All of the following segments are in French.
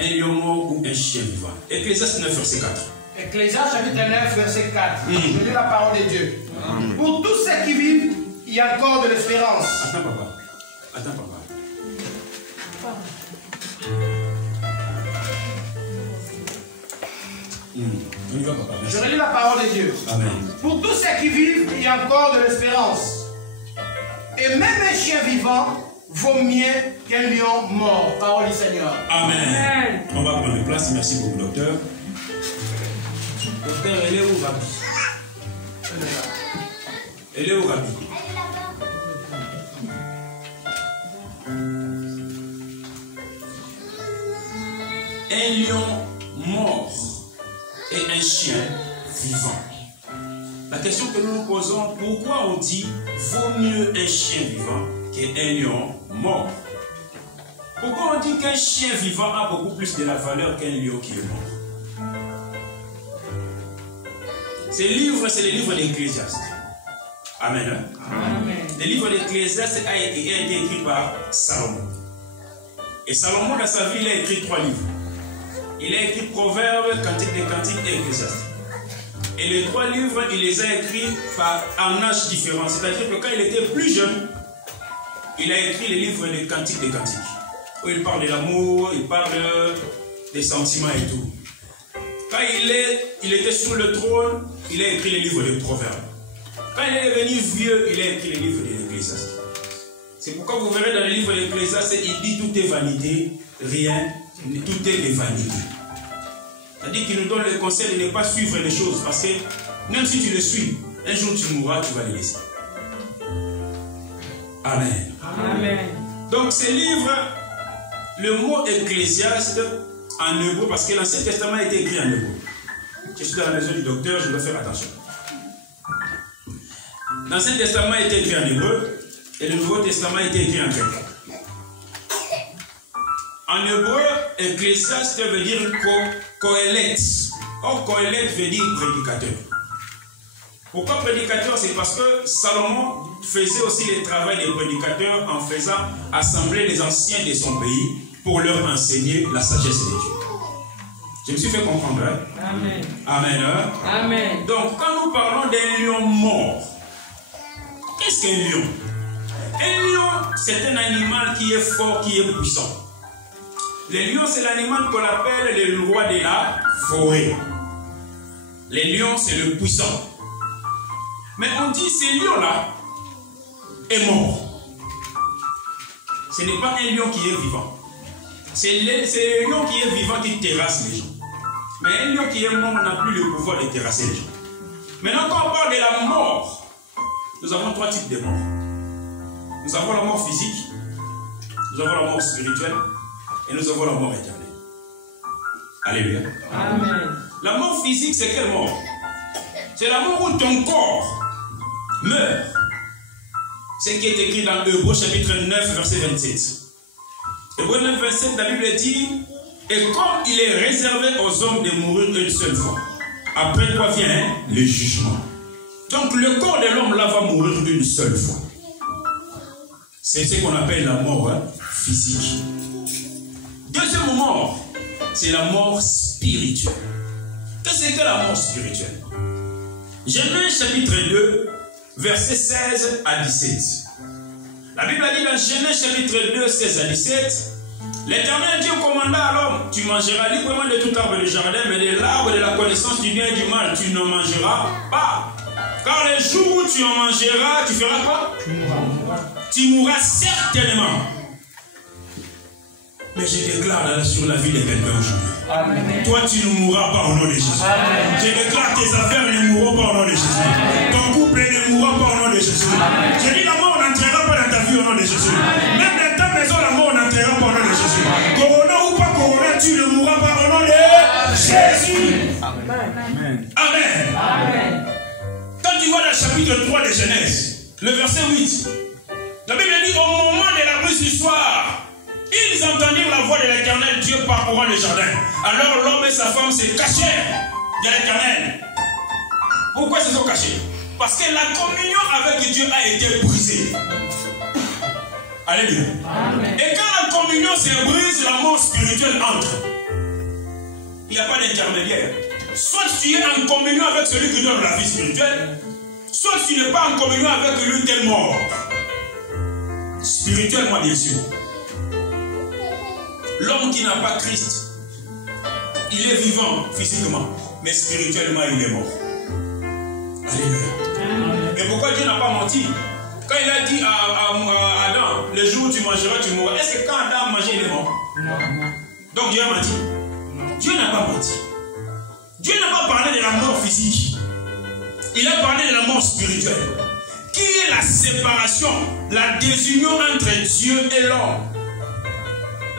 Un lion mort ou un chien vivant. Ecclésiaste 9, verset 4. Ecclésiaste chapitre 9, verset 4. Je lis la parole de Dieu. Pour tous ceux qui vivent, il y a encore de l'espérance. Attends, papa. Attends, papa. On y va, papa. Je relis la parole de Dieu. Amen. Pour tous ceux qui vivent, il y a encore de l'espérance. Et même un chien vivant vaut mieux qu'un lion mort. Parole du Seigneur. Amen. On va prendre place. Merci beaucoup, docteur. Docteur, elle est où, Rabbi? Elle est où, Rabbi? Un lion mort et un chien vivant. La question que nous nous posons, pourquoi on dit vaut mieux un chien vivant qu'un lion mort? Pourquoi on dit qu'un chien vivant a beaucoup plus de la valeur qu'un lion qui est mort? Ces livres, c'est les livres d'Ecclésiaste. Amen. Amen. Le livre d'Ecclésiaste a été écrit par Salomon. Et Salomon, dans sa vie, il a écrit 3 livres. Il a écrit Proverbes, Cantiques des Cantiques et Ecclésiaste. Et les 3 livres, il les a écrits en âge différent. C'est-à-dire que quand il était plus jeune, il a écrit les livres des Cantiques des Cantiques. Où il parle de l'amour, il parle des sentiments et tout. Quand il était sur le trône, il a écrit les livres des Proverbes. Quand il est devenu vieux, il a écrit les livres de l'Ecclésiaste. C'est pourquoi vous verrez dans les livres de l'Ecclésiaste, il dit tout est vanité, rien, tout est de vanité. C'est-à-dire qu'il nous donne le conseil de ne pas suivre les choses, parce que même si tu les suis, un jour tu mourras, tu vas les laisser. Amen. Amen. Donc ces livres, le mot Ecclésiaste en hébreu, parce que l'Ancien Testament a été écrit en hébreu. Je suis dans la maison du docteur, je dois faire attention. L'Ancien Testament a été écrit en hébreu et le Nouveau Testament a été écrit en grec. En hébreu, Ecclésiaste veut dire Kohelet. Or, Kohelet veut dire prédicateur. Pourquoi prédicateur? C'est parce que Salomon faisait aussi le travail des prédicateurs en faisant assembler les anciens de son pays pour leur enseigner la sagesse de Dieu. Je me suis fait comprendre. Hein? Amen. Amen. Hein? Amen. Donc, quand nous parlons d'un lion mort, qu'est-ce qu'un lion? Un lion, c'est un animal qui est fort, qui est puissant. Le lion, c'est l'animal qu'on appelle le roi de la forêt. Le lion, c'est le puissant. Mais on dit ce lion-là est mort. Ce n'est pas un lion qui est vivant. C'est le lion qui est vivant qui terrasse les gens. Mais un lion qui est mort n'a plus le pouvoir de terrasser les gens. Maintenant, quand on parle de la mort, nous avons 3 types de morts. Nous avons la mort physique, nous avons la mort spirituelle et nous avons la mort éternelle. Alléluia. Amen. La mort physique, c'est quelle mort? C'est la mort où ton corps meurt. C'est ce qui est écrit dans Hébreux chapitre 9, verset 27. Hébreux 9, 27, la Bible dit: et comme il est réservé aux hommes de mourir une seule fois, après quoi vient le jugement. Donc le corps de l'homme là va mourir une seule fois. C'est ce qu'on appelle la mort physique. Deuxième mort, c'est la mort spirituelle. Qu'est-ce que la mort spirituelle? Genèse chapitre 2, versets 16 à 17. La Bible a dit dans Genèse chapitre 2, 16 à 17, l'Éternel Dieu commanda à l'homme: tu mangeras librement de tout arbre du jardin, mais de l'arbre de la connaissance du bien et du mal, tu ne mangeras pas. Car le jour où tu en mangeras, tu feras quoi? Tu mourras certainement. Mais je déclare sur la vie de quelqu'un aujourd'hui. Toi, tu ne mourras pas au nom de Jésus. Amen. Je déclare tes affaires ne mourront pas au nom de Jésus. Amen. Ton couple ne mourra pas au nom de Jésus. Amen. Je dis la mort n'entrera pas dans ta vie au nom de Jésus. Amen. Même dans ta maison, la mort n'entrera pas au nom de Jésus. Corona ou pas corona, tu ne mourras pas au nom de Jésus. Amen. Amen. Amen. Quand tu vois dans le chapitre 3 de Genèse, le verset 8, la Bible dit: au moment de la brise du soir, ils entendirent la voix de l'Éternel Dieu parcourant le jardin. Alors l'homme et sa femme se cachèrent de l'Éternel. Pourquoi ils se sont cachés? Parce que la communion avec Dieu a été brisée. Alléluia. Amen. Et quand la communion se brise, la mort spirituelle entre, il n'y a pas d'intermédiaire. Soit tu es en communion avec celui qui donne la vie spirituelle, soit tu n'es pas en communion avec lui, tu es mort. Spirituellement, bien sûr. L'homme qui n'a pas Christ, il est vivant physiquement, mais spirituellement, il est mort. Alléluia. Et pourquoi Dieu n'a pas menti? Quand il a dit à Adam, le jour où tu mangeras, tu mourras, est-ce que quand Adam mangeait, il est mort? Non. Donc Dieu a menti? Dieu n'a pas menti. Dieu n'a pas parlé de la mort physique. Il a parlé de la mort spirituelle. Qui est la séparation, la désunion entre Dieu et l'homme?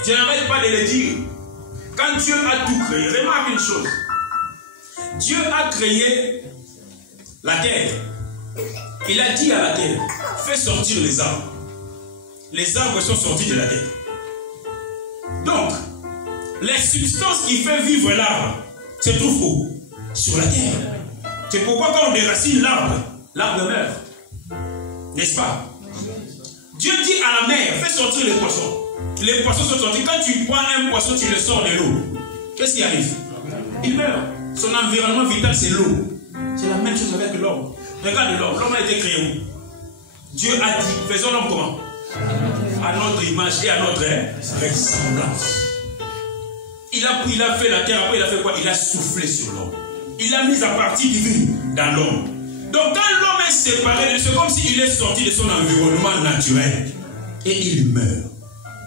Je n'arrête pas de le dire. Quand Dieu a tout créé, remarque une chose. Dieu a créé la terre. Il a dit à la terre, fais sortir les arbres. Les arbres sont sortis de la terre. Donc, les substances qui font vivre l'arbre se trouvent où? Sur la terre. C'est pourquoi quand on déracine l'arbre, l'arbre meurt. N'est-ce pas? Dieu dit à la mer, fais sortir les poissons. Les poissons sont sortis. Quand tu prends un poisson, tu le sors de l'eau. Qu'est-ce qui arrive? Il meurt. Son environnement vital, c'est l'eau. C'est la même chose avec l'homme. Regarde l'homme. L'homme a été créé où? Dieu a dit, faisons l'homme comment? À notre image et à notre ressemblance. Il a fait la terre, après il a fait quoi? Il a soufflé sur l'homme. Il a mis à partie divine dans l'homme. Donc quand l'homme est séparé, c'est comme s'il est sorti de son environnement naturel. Et il meurt.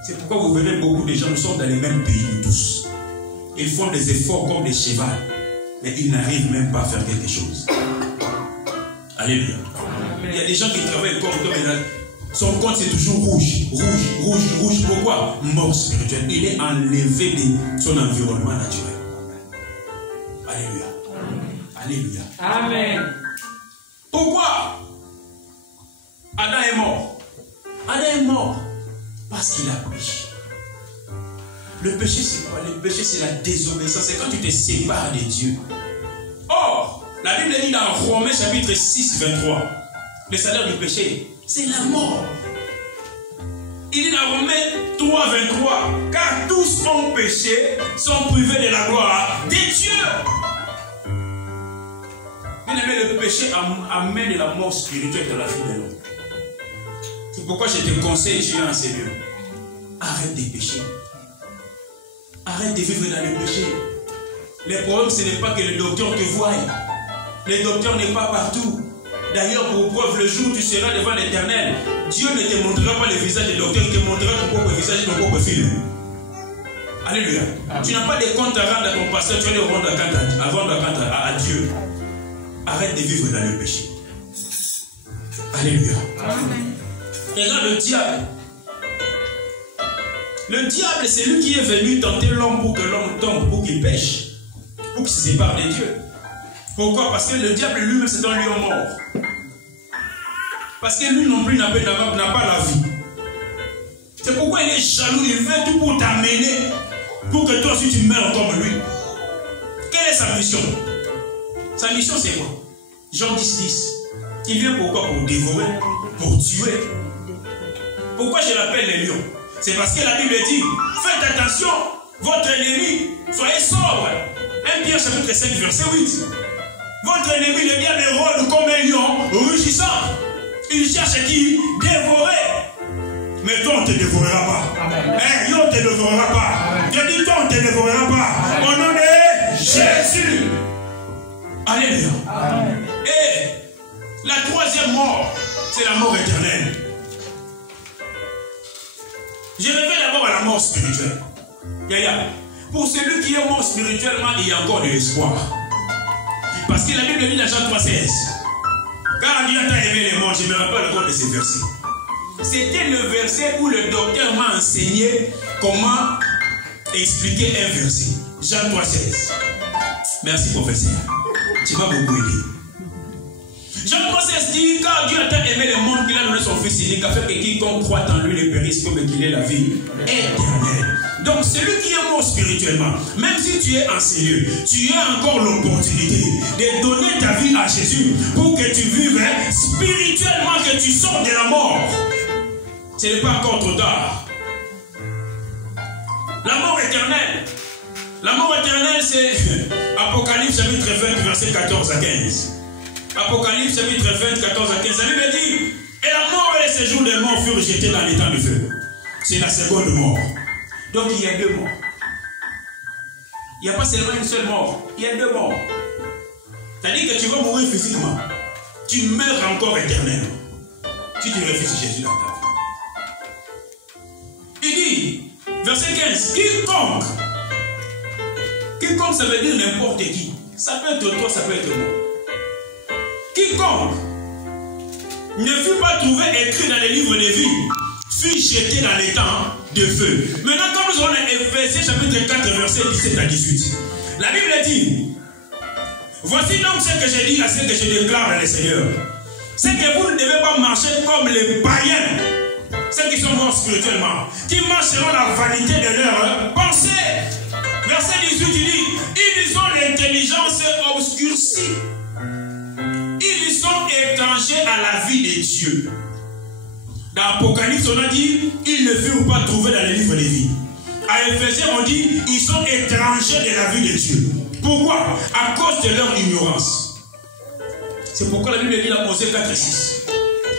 C'est pourquoi vous verrez beaucoup de gens, nous sommes dans les mêmes pays, nous tous. Ils font des efforts comme des chevaux, mais ils n'arrivent même pas à faire quelque chose. Alléluia. Il y a des gens qui travaillent comme toi, mais son compte c'est toujours rouge, rouge, rouge, rouge. Pourquoi? Mort spirituelle. Il est enlevé de son environnement naturel. Alléluia. Alléluia. Amen. Pourquoi Adam est mort? Adam est mort parce qu'il a péché. Le péché c'est quoi? Le péché c'est la désobéissance. C'est quand tu te sépares de Dieu. Or, la Bible dit dans Romains chapitre 6, 23, le salaire du péché, c'est la mort. Il dit dans Romains 3, 23, car tous ont péché, sont privés de la gloire de Dieu. Bien-aimé, le péché amène la mort spirituelle de la vie de l'homme. C'est pourquoi je te conseille, tu es en Seigneur. Arrête de pécher. Arrête de vivre dans le péché. Le problème, ce n'est pas que le docteur te voie. Le docteur n'est pas partout. D'ailleurs, pour preuve, le jour où tu seras devant l'Éternel, Dieu ne te montrera pas le visage du docteur, il te montrera ton propre visage et ton propre film. Alléluia. Amen. Tu n'as pas de compte à rendre à ton pasteur, tu vas le rendre à Dieu. Arrête de vivre dans le péché. Alléluia. Amen. Regarde le diable. Le diable, c'est lui qui est venu tenter l'homme pour que l'homme tombe, pour qu'il pêche, pour qu'il se sépare de Dieu. Pourquoi? Parce que le diable lui-même, c'est un lion mort. Parce que lui non plus n'a pas la vie. C'est pourquoi il est jaloux, il fait tout pour t'amener, pour que toi aussi tu meurs comme lui. Quelle est sa mission? Sa mission c'est quoi? Jean 10, 10. Il vient pourquoi? Pour dévorer, pour tuer. Pourquoi je l'appelle le lion? C'est parce que la Bible dit, faites attention, votre ennemi, soyez sobre. 1 Pierre chapitre 5, verset 8. Votre ennemi, le diable, rôde comme un lion rugissant. Il cherche qui? Dévorer. Mais toi, on ne te dévorera pas. Hein? On ne te dévorera pas. Je dis, toi, on ne te dévorera pas. Au nom de Jésus. Alléluia. Amen. Et la troisième mort, c'est la mort éternelle. Je reviens d'abord à la mort spirituelle. Yaya, pour celui qui est mort spirituellement, il y a encore de l'espoir. Parce que la Bible dit dans Jean 3,16, car Dieu a aimé les morts, je ne me rappelle encore de ces versets. C'était le verset où le docteur m'a enseigné comment expliquer un verset. Jean 3,16. Merci professeur. Tu vas beaucoup aider. Jean 3,16 dit, car Dieu a tant aimé le monde qu'il a donné son Fils unique, afin que quiconque croit en lui ne périsse pas, mais qu'il ait la vie éternelle. Donc celui qui est mort spirituellement, même si tu es en Seigneur, tu as encore l'opportunité de donner ta vie à Jésus pour que tu vives spirituellement, que tu sors de la mort. Ce n'est pas encore trop tard. La mort éternelle. La mort éternelle, c'est Apocalypse chapitre 20, verset 14 à 15. Apocalypse chapitre 20, 14 à 15. La Bible dit, et la mort et les séjours des morts furent jetés dans l'étang de feu. C'est la seconde mort. Donc il y a deux morts. Il n'y a pas seulement une seule mort. Il y a deux morts. C'est-à-dire que tu vas mourir physiquement. Tu meurs encore éternellement. Si tu refuses Jésus dans ta vie. Il dit, verset 15, quiconque ça veut dire n'importe qui. Ça peut être toi, ça peut être moi. Quiconque ne fut pas trouvé écrit dans les livres de vie fut jeté dans les temps de feu. Maintenant, comme nous avons Éphésiens chapitre 4, verset 17 à 18. La Bible dit, voici donc ce que j'ai dit à ce que je déclare dans le Seigneur. C'est que vous ne devez pas marcher comme les païens, ceux qui sont morts spirituellement, qui marchent selon la vanité de leur pensée. Verset 18, il dit, ils ont l'intelligence obscurcie. Ils sont étrangers à la vie de Dieu. Dans Apocalypse, on a dit, ils ne furent pas trouvés dans les livres de vie. À Éphésiens, on dit, ils sont étrangers de la vie de Dieu. Pourquoi? À cause de leur ignorance. C'est pourquoi la Bible dit dans Osée 4 et 6.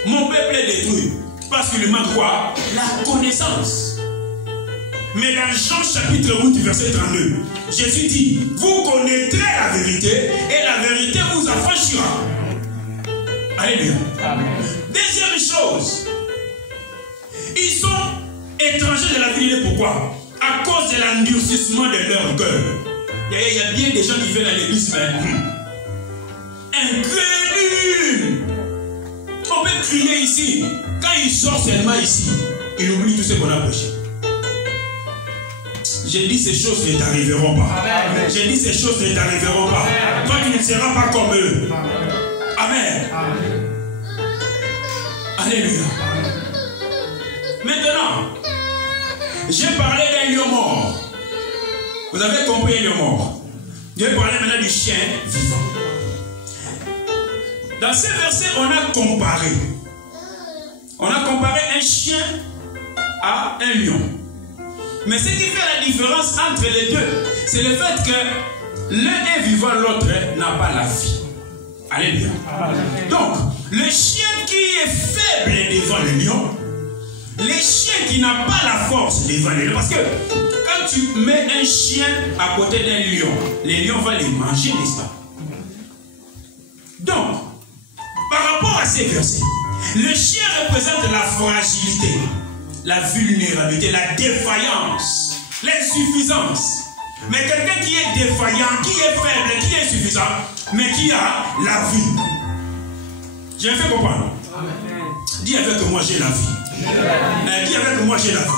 Mon peuple est détruit. Parce qu'il lui manque quoi? La connaissance. Mais dans Jean chapitre 8, verset 32, Jésus dit, vous connaîtrez la vérité et la vérité vous affranchira. Alléluia. Amen. Deuxième chose, ils sont étrangers de la vérité. Pourquoi? À cause de l'endurcissement de leur cœur. Il y a bien des gens qui viennent à l'église, mais incrédules. On peut crier ici. Quand il sort seulement ici, il oublie tout ce qu'on a prêché. J'ai dit ces choses ne t'arriveront pas. J'ai dit ces choses ne t'arriveront pas. Toi, tu ne seras pas comme eux. Amen. Alléluia. Maintenant, j'ai parlé d'un lion mort. Vous avez compris un lion mort. Je vais parler maintenant du chien vivant. Dans ces versets, on a comparé. On a comparé un chien à un lion. Mais ce qui fait la différence entre les deux, c'est le fait que l'un est vivant, l'autre n'a pas la vie. Alléluia. Donc, le chien qui est faible devant le lion, le chien qui n'a pas la force devant le lion, parce que quand tu mets un chien à côté d'un lion, les lions vont les manger, n'est-ce pas? Donc, par rapport à ces versets, le chien représente la fragilité, la vulnérabilité, la défaillance, l'insuffisance. Mais quelqu'un qui est défaillant, qui est faible, qui est insuffisant, mais qui a la vie. J'ai fait comprendre. Dis avec moi, j'ai la vie. Dis avec moi, j'ai la vie.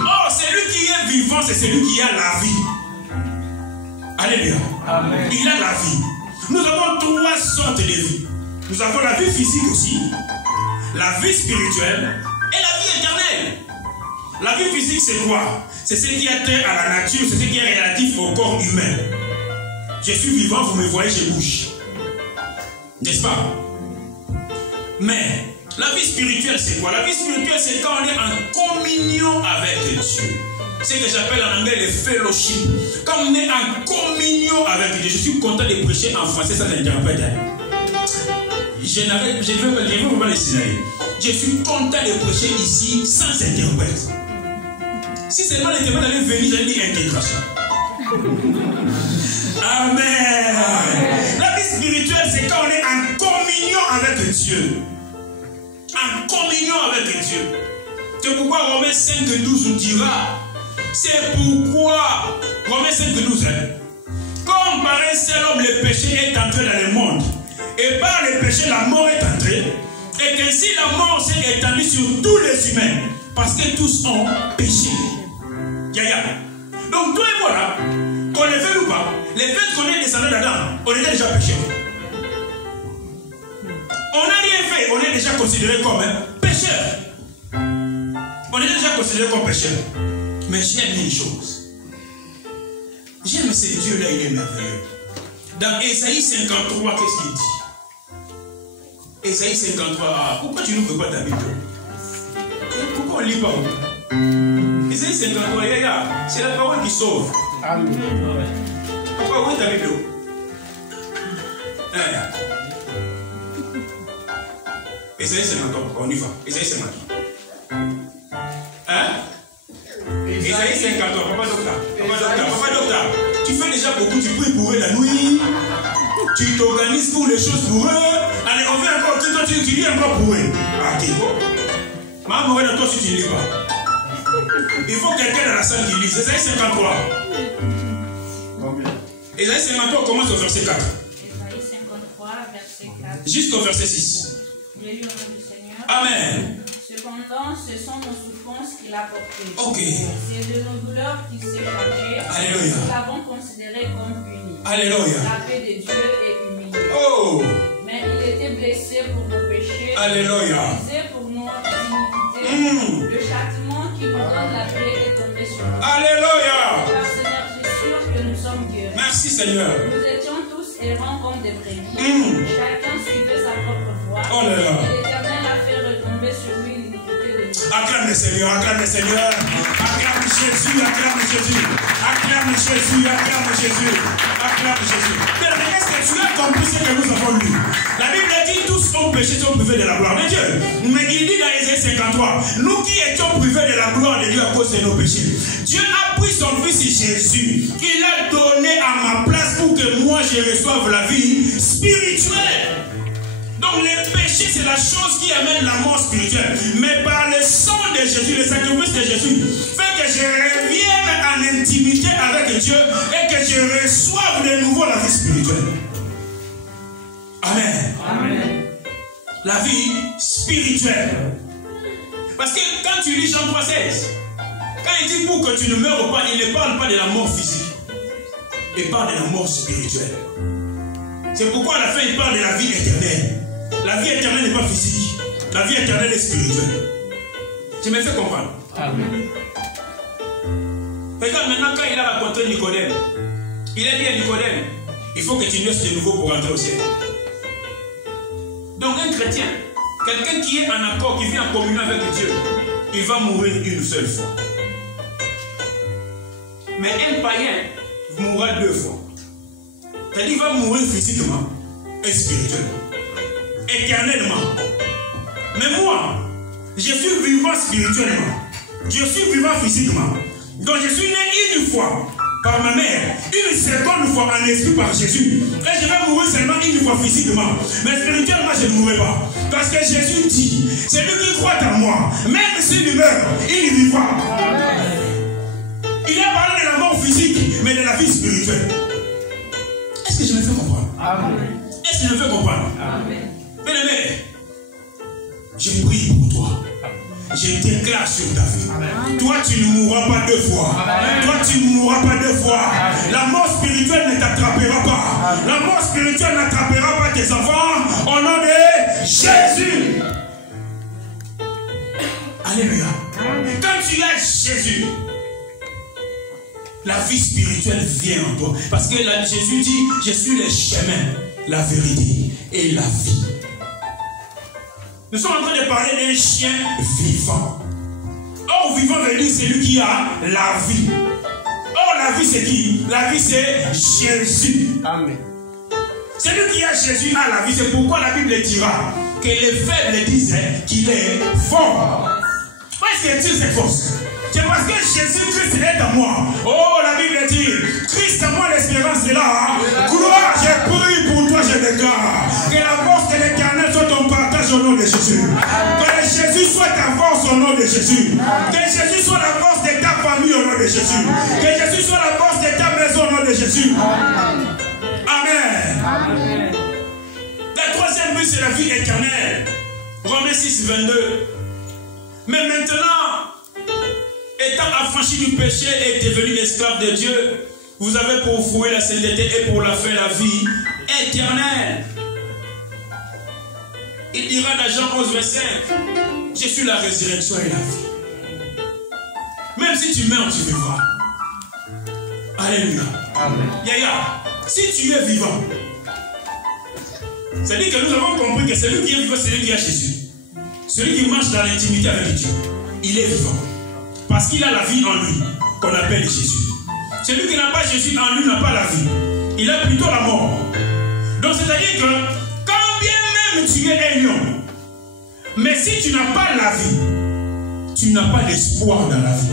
Oh, celui qui est vivant, c'est celui qui a la vie. Alléluia. Amen. Il a la vie. Nous avons trois sortes de vie. Nous avons la vie physique aussi, la vie spirituelle et la vie éternelle. La vie physique, c'est quoi? C'est ce qui a trait à la nature, c'est ce qui est relatif au corps humain. Je suis vivant, vous me voyez, je bouge. N'est-ce pas? Mais la vie spirituelle, c'est quoi? La vie spirituelle, c'est quand on est en communion avec Dieu. C'est ce que j'appelle en anglais le fellowship. Quand on est en communion avec Dieu. Je suis content de prêcher en français sans interprète. Je ne veux pas les signaler. Je suis content de prêcher ici sans interprète. Si seulement l'interprète allait venir, j'allais dire intégration. Amen. La vie spirituelle, c'est quand on est en communion avec Dieu. En communion avec Dieu. C'est pourquoi Romains 5,12 nous dira. C'est pourquoi Romains 5,12. Comme par un seul homme le péché est entré dans le monde, et par le péché la mort est entrée, et qu'ainsi la mort s'est étendue sur tous les humains, parce que tous ont péché. Donc toi et moi là, qu'on le veuille ou pas, le fait qu'on est descendu là-dedans, on était déjà péché. On n'a rien fait, on est déjà considéré comme pécheur. On est déjà considéré comme pécheur. Mais j'aime une chose. J'aime ce Dieu-là, il est merveilleux. Dans Ésaïe 53, qu'est-ce qu'il dit? Ésaïe 53, pourquoi tu n'ouvres pas ta Bible? Pourquoi on ne lit pas? Ésaïe Isaïe 53, c'est la parole qui sauve. Amen. Pourquoi oui ta Bible? Isaïe 53, on y va. Isaïe 53. Hein? Isaïe 53, papa docteur. Tu fais déjà beaucoup, tu pries pour eux la nuit. Tu t'organises pour les choses pour eux. Allez, on fait encore, toi tu lis encore pour eux. Ah, ok, bon. Maman, toi si tu ne lis pas. Il faut quelqu'un dans la salle qui lise. Isaïe 53. Isaïe 53 commence au verset 4. Isaïe 53, verset 4. Jusqu'au verset 6. Je lis au nom du Seigneur. Amen. Cependant, ce sont nos souffrances qu'il a portées. Ok. C'est de nos douleurs qu'il s'est chargé. Alléluia. Nous l'avons considéré comme puni. Alléluia. Frappé de Dieu et humilié. Oh. Mais il était blessé pour nos péchés. Alléluia. Brisé pour nos iniquités. Le châtiment qui nous donne la paix est tombé sur nous. Alléluia. Car Seigneur, je suis sûr que nous sommes guéris. Merci Seigneur. Nous étions tous errants comme des brebis. Chacun suivait sa propre voie. Oh là là. Et l'Éternel a fait retomber sur lui l'iniquité de tous. Acclame le Seigneur, acclame le Seigneur. Acclame Jésus, acclame Jésus. Acclame Jésus, acclame Jésus. Acclame Jésus. Mais est-ce que tu as compris ce que nous avons lu? La Bible dit tous ont péché, sont privés de la gloire de Dieu. Mais il dit dans Isaïe 53, nous qui étions privés de la gloire de Dieu à cause de nos péchés, Dieu a pris son fils Jésus, qu'il a donné à ma place pour que moi je reçoive la vie spirituelle. Donc les péchés, c'est la chose qui amène la mort spirituelle. Mais par le sang de Jésus, le sacrifice de Jésus, fait que je revienne en intimité avec Dieu et que je reçoive de nouveau la vie spirituelle. Amen. Amen. La vie spirituelle. Parce que quand tu lis Jean 3,16, quand il dit pour que tu ne meurs pas, il ne parle pas de la mort physique. Il parle de la mort spirituelle. C'est pourquoi à la fin il parle de la vie éternelle. La vie éternelle n'est pas physique. La vie éternelle est spirituelle. Tu me fais comprendre? Amen. Regarde maintenant quand il a rencontré Nicodème. Il a dit à Nicodème, il faut que tu naisses de nouveau pour entrer au ciel. Donc un chrétien, quelqu'un qui est en accord, qui vit en communion avec Dieu, il va mourir une seule fois. Mais un païen mourra deux fois. C'est-à-dire qu'il va mourir physiquement et spirituellement. Éternellement. Mais moi, je suis vivant spirituellement. Je suis vivant physiquement. Donc je suis né une fois par ma mère, une seconde fois en esprit par Jésus. Et je vais mourir seulement une fois physiquement. Mais spirituellement, je ne mourrai pas. Parce que Jésus dit, c'est lui qui croit en moi. Même s'il meurt, il vivra. Il a parlé de la mort physique, mais de la vie spirituelle. Est-ce que je me fais comprendre? Amen. Est-ce que je me fais comprendre? Amen. Bien-aimé, je prie pour toi. Je déclare sur ta vie. Amen. Toi, tu ne mourras pas deux fois. Amen. Toi, tu ne mourras pas deux fois. Amen. La mort spirituelle ne t'attrapera pas. Amen. La mort spirituelle n'attrapera pas tes enfants. Au nom de Jésus. Alléluia. Amen. Quand tu as Jésus, la vie spirituelle vient en toi. Parce que là, Jésus dit, je suis le chemin, la vérité et la vie. Nous sommes en train de parler d'un chien vivant. Or, vivant veut dire celui qui a la vie. Or, la vie c'est qui? La vie c'est Jésus. Amen. Celui qui a Jésus a la vie. C'est pourquoi la Bible dira que les faibles disent qu'il est fort. Où est-ce qu'il tire cette force? C'est parce que Jésus-Christ est en moi. Oh, la Bible dit, Christ en moi, l'espérance est là. Gloire, j'ai prié pour toi, je déclare. Que la force de l'Éternel soit ton partage au nom de Jésus. Que Jésus soit ta force au nom de Jésus. Que Jésus soit la force de ta famille au nom de Jésus. Que Jésus soit la force de ta maison au nom de Jésus. Amen. Amen. La troisième but, c'est la vie éternelle. Romains 6, 22. Mais maintenant, étant affranchi du péché et devenu l'esclave de Dieu, vous avez pour fouet la sainteté et pour la fin la vie éternelle. Il dira dans Jean 11, verset 5, je suis la résurrection et la vie. Même si tu meurs, tu vivras. Alléluia. Amen. Yaya, si tu es vivant, c'est-à-dire que nous avons compris que celui qui est vivant, c'est celui qui a Jésus. Celui qui marche dans l'intimité avec Dieu, il est vivant. parce qu'il a la vie en lui, qu'on appelle Jésus. Celui qui n'a pas Jésus en lui n'a pas la vie. Il a plutôt la mort. Donc c'est-à-dire que quand bien même tu es un lion, mais si tu n'as pas la vie, tu n'as pas d'espoir dans la vie.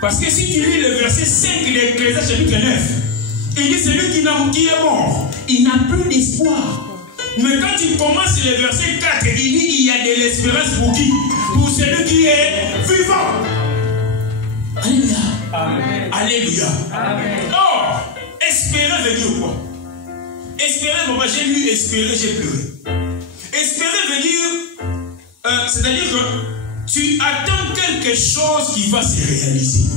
Parce que si tu lis le verset 5 de l'Ecclésiaste chapitre 9, il dit celui qui est mort, il n'a plus d'espoir. Mais quand il commence le verset 4, il dit il y a de l'espérance pour qui? Pour celui qui est vivant. Alléluia. Amen. Alléluia. Amen. Or, espérer veut dire quoi? Espérer, moi j'ai lu espérer, j'ai pleuré. Espérer veut dire, c'est-à-dire que tu attends quelque chose qui va se réaliser.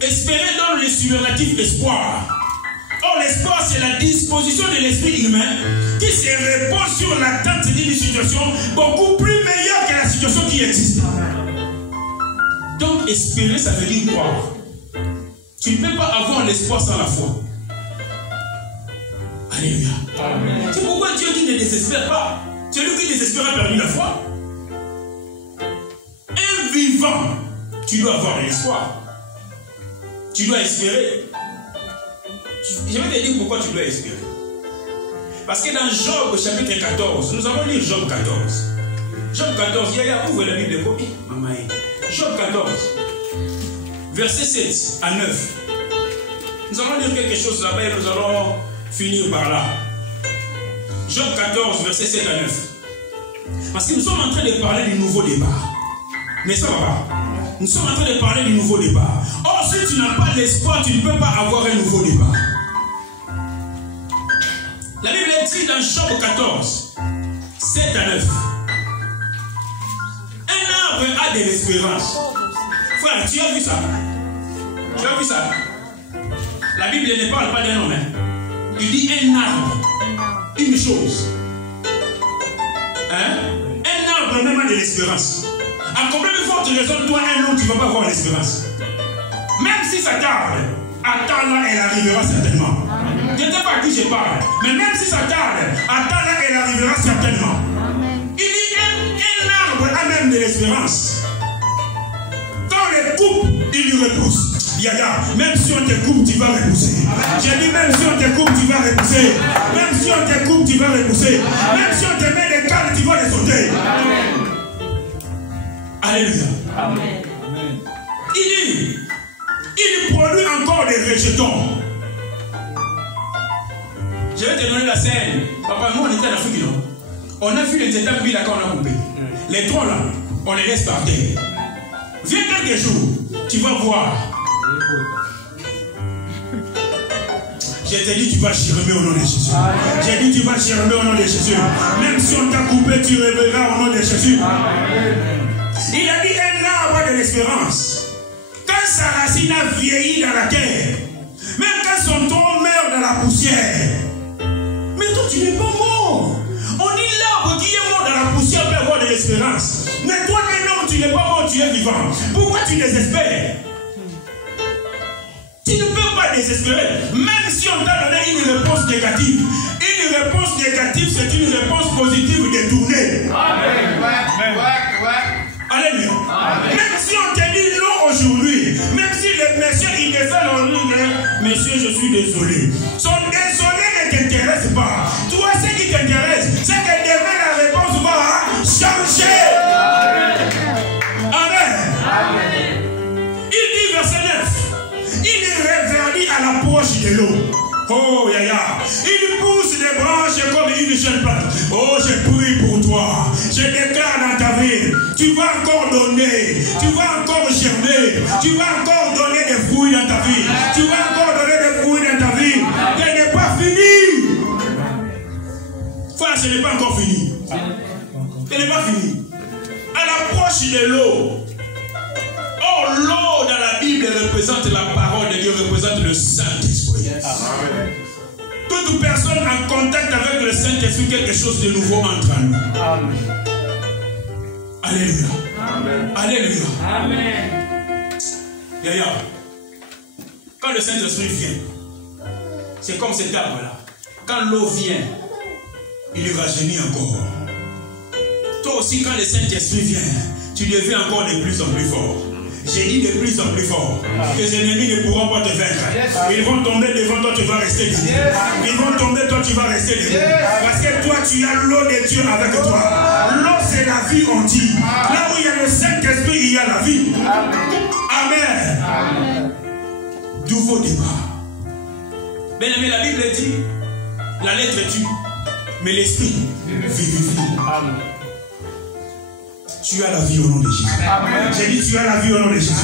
Espérer donne le superlatif espoir. Or, l'espoir, c'est la disposition de l'esprit humain qui se repose sur l'attente d'une situation beaucoup plus meilleure que la situation qui existe. Donc, espérer, ça veut dire croire. Tu ne peux pas avoir l'espoir sans la foi. Alléluia. Amen. C'est pourquoi Dieu dit ne désespère pas. Celui qui désespère a perdu la foi. Un vivant, tu dois avoir de l'espoir. Tu dois espérer. Je vais te dire pourquoi tu dois espérer. Parce que dans Job chapitre 14, nous allons lire Job 14. Job 14, ouvre la Bible. Job 14, verset 7 à 9. Nous allons lire quelque chose là-bas et nous allons finir par là. Job 14, verset 7 à 9. Parce que nous sommes en train de parler du nouveau départ. Mais ça va pas. Nous sommes en train de parler du nouveau départ. Or, si tu n'as pas l'espoir, tu ne peux pas avoir un nouveau départ. La Bible dit dans Job 14, 7 à 9. Un arbre a de l'espérance. Frère, tu as vu ça? Tu as vu ça? La Bible ne parle pas d'un homme. Il dit un arbre. Une chose. Hein? Un arbre même a de l'espérance. À combien de fois tu raisonnes, toi, un homme, tu ne vas pas avoir l'espérance. Même si ça tarde, attends-la, elle arrivera certainement. Je ne sais pas à qui je parle, mais même si ça tarde, attends-la, elle arrivera certainement. Il dit un arbre a même de l'espérance. Quand les coupe, il lui repousse. Yaya, même si on te coupe, tu vas repousser. J'ai dit, même si on te coupe, tu vas repousser. Même si on te coupe, tu vas repousser. Même si on te met des câbles, tu vas les sauter. Alléluia. Amen. Il produit encore des rejetons. Je vais te donner la scène. Papa, nous on était en Afrique, non? On a vu les étapes là quand on a coupé. Les troncs là, on les laisse par terre. Viens quelques jours, tu vas voir. Je t'ai dit, tu vas chirmer au nom de Jésus. J'ai dit, tu vas chirmer au nom de Jésus. Même si on t'a coupé, tu révéleras au nom de Jésus. Il a dit un arbre de l'espérance. Quand sa racine a vieilli dans la terre, même quand son tronc meurt dans la poussière, mais toi tu n'es pas mort. On dit l'arbre qui est mort dans la poussière peut avoir de l'espérance. Mais toi maintenant tu n'es pas mort, tu es vivant. Pourquoi tu désespères? Tu ne peux pas désespérer. Même si on t'a donné une réponse négative. Une réponse négative, c'est une réponse positive détournée. Amen. Alléluia. Même si on te dit non aujourd'hui, même si les messieurs ils descendent en ligne, messieurs, je suis désolé. Son désolé ne t'intéresse pas. Toi, ce qui t'intéresse, c'est que demain la réponse va changer. Amen. Amen. Il dit verset 9. Il réverdit à l'approche de l'eau. Oh, yaya. Il pousse des branches comme une jeune plante. Oh, je prie pour toi. Je déclare dans ta vie. Tu vas encore donner. Tu vas encore germer. Tu vas encore donner des fruits dans ta vie. Tu vas encore donner des fruits dans ta vie. Ce n'est pas fini. Frère, ce n'est pas encore fini. Ce n'est pas fini. À l'approche de l'eau. Oh, l'eau dans la Bible représente la parole de Dieu, représente le Saint-Esprit. Toute personne en contact avec le Saint-Esprit, quelque chose de nouveau entre en nous. Amen. Alléluia. Amen. Alléluia. Amen. Yaya, quand le Saint-Esprit vient, c'est comme cet arbre-là. Quand l'eau vient, il rajeunit encore. Toi aussi, quand le Saint-Esprit vient, tu deviens encore de plus en plus fort. J'ai dit de plus en plus fort. Tes ennemis ne pourront pas te vaincre. Ils vont tomber devant toi, tu vas rester debout. Ils vont tomber, toi, tu vas rester debout. Parce que toi, tu as l'eau de Dieu avec toi. L'eau, c'est la vie, on dit. Là où il y a le Saint-Esprit, il y a la vie. Amen. Nouveau départ. Bien aimé, la Bible dit, la lettre tue, mais l'esprit vivifie. Tu as la vie au nom de Jésus. J'ai dit, tu as la vie au nom de Jésus.